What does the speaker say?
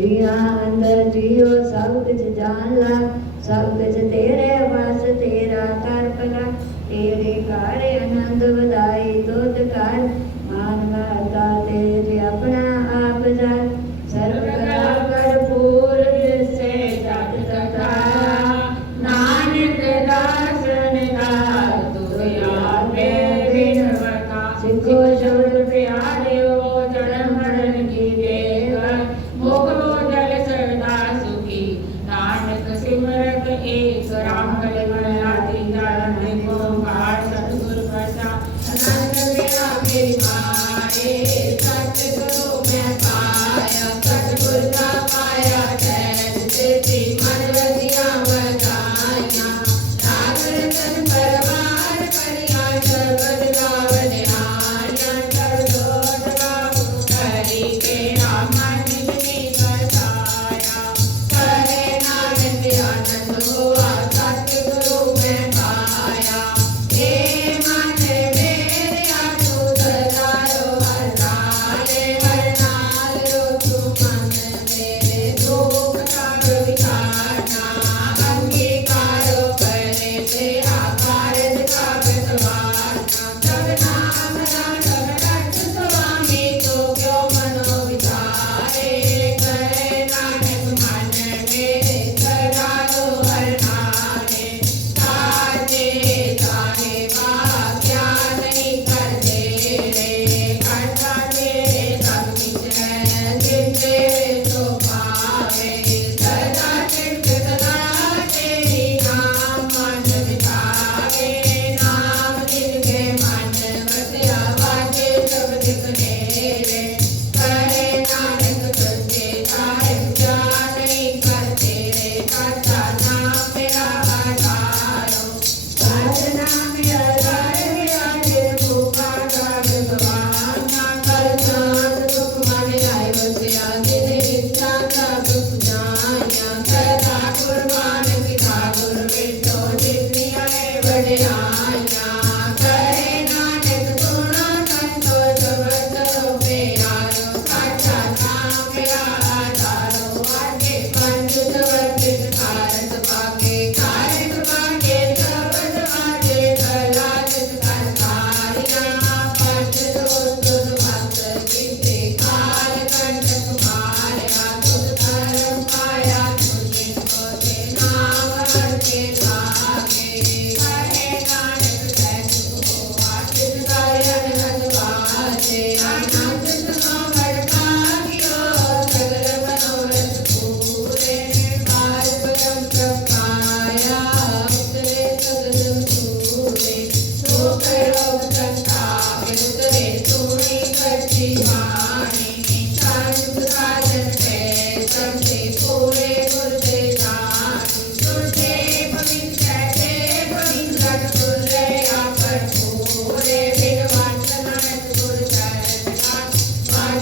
ਜੀਆਂ ਅੰਦਰ ਜੀਓ, ਸਭ ਕੁਝ ਜਾਣ ਲਾ ਸਭ ਕੁਝ ਤੇਰੇ ਵਾਸ ਤੇਰਾ ਕਰ ਭਲਾ। ਤੇਰੇ ਘਰ ਆਨੰਦ ਵਧਾਈ ਤੋਤ ਕਰ ਮਾਨ ਮਾਤਾ ਤੇਰੇ ਆਪਣਾ ਆਪ ਜਾ ਸਰਬ ਕਲਾ ਕਰ ਪੂਰਨ ਸੇ ਜਗ ਤਕਾ ਨਾਨਕ ਦਾਸ